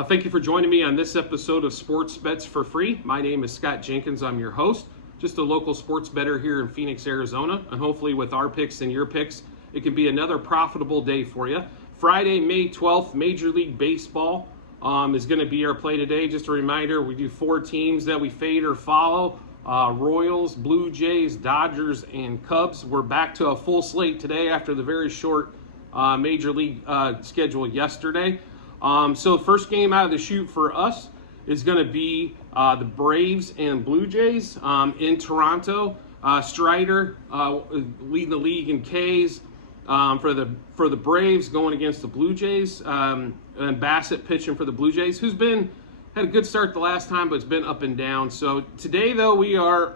Thank you for joining me on this episode of Sports Bets for Free. My name is Scott Jenkins. I'm your host, just a local sports bettor here in Phoenix, Arizona. And hopefully with our picks and your picks, it can be another profitable day for you. Friday, May 12th, Major League Baseball is going to be our play today. Just a reminder, we do 4 teams that we fade or follow. Royals, Blue Jays, Dodgers, and Cubs. We're back to a full slate today after the very short Major League schedule yesterday. So the first game out of the chute for us is going to be the Braves and Blue Jays in Toronto. Strider leading the league in Ks for the Braves, going against the Blue Jays, and Bassett pitching for the Blue Jays, who's had a good start the last time, but it's been up and down. So today, though, we are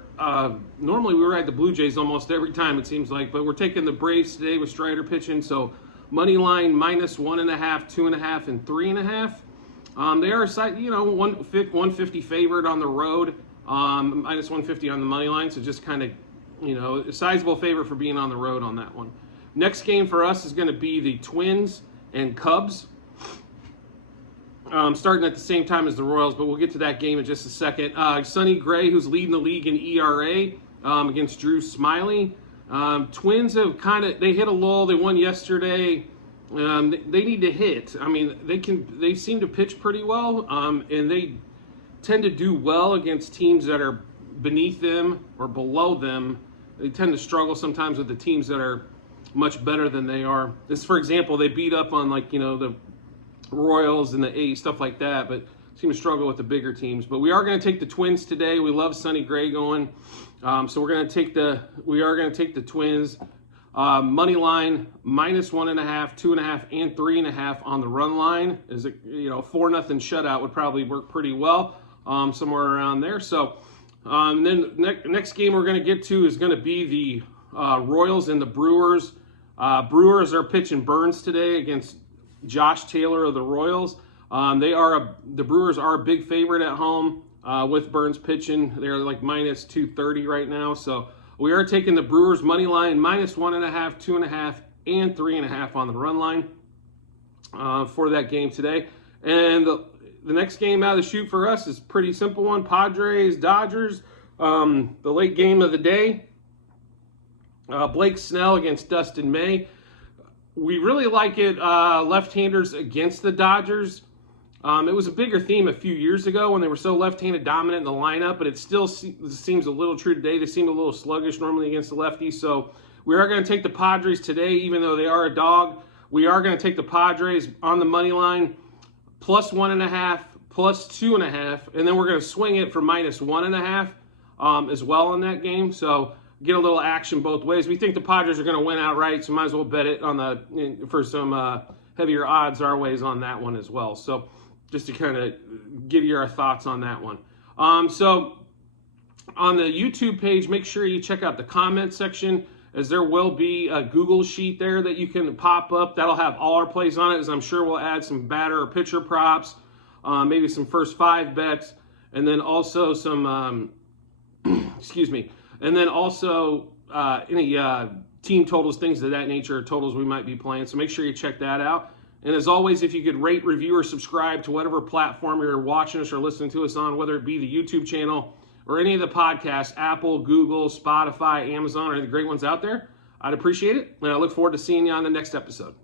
normally we ride the Blue Jays almost every time, it seems like, but we're taking the Braves today with Strider pitching. So money line -1.5, 2.5, and 3.5. They are, 150 favorite on the road, -150 on the money line. So just kind of, a sizable favorite for being on the road on that one. Next game for us is going to be the Twins and Cubs, starting at the same time as the Royals, but we'll get to that game in just a second. Sonny Gray, who's leading the league in ERA, against Drew Smyly. Twins have they hit a lull. They won yesterday. They need to hit. I mean, they seem to pitch pretty well, and they tend to do well against teams that are beneath them or below them. They tend to struggle sometimes with the teams that are much better than they are. This, for example, they beat up on the Royals and the A's, stuff like that, but seem to struggle with the bigger teams. But we are going to take the Twins today. We love Sonny Gray going, so we are going to take the Twins. Money line -1.5, 2.5, and 3.5 on the run line. 4-0 shutout would probably work pretty well, somewhere around there. So then next game we're going to get to is going to be the Royals and the Brewers. Brewers are pitching Burns today against Josh Taylor of the Royals. The Brewers are a big favorite at home with Burns pitching. They're like -230 right now. So we are taking the Brewers money line -1.5, 2.5, and 3.5 on the run line for that game today. And the next game out of the chute for us is a pretty simple one. Padres, Dodgers, the late game of the day. Blake Snell against Dustin May. We really like it, left-handers against the Dodgers. It was a bigger theme a few years ago when they were so left-handed dominant in the lineup, but it still seems a little true today. They seem a little sluggish normally against the lefties. So we are going to take the Padres today, even though they are a dog. We are going to take the Padres on the money line, +1.5, +2.5, and then we're going to swing it for -1.5 as well in that game. So get a little action both ways. We think the Padres are going to win outright, so might as well bet it for some heavier odds our ways on that one as well. So just to kind of give you our thoughts on that one. So on the YouTube page, make sure you check out the comment section, as there will be a Google sheet there that you can pop up. That'll have all our plays on it, as I'm sure we'll add some batter or pitcher props, maybe some first 5 bets, and then also some, excuse me, and then also any team totals, things of that nature, totals we might be playing. So make sure you check that out. And as always, if you could rate, review, or subscribe to whatever platform you're watching us or listening to us on, whether it be the YouTube channel or any of the podcasts, Apple, Google, Spotify, Amazon, or the great ones out there, I'd appreciate it. And I look forward to seeing you on the next episode.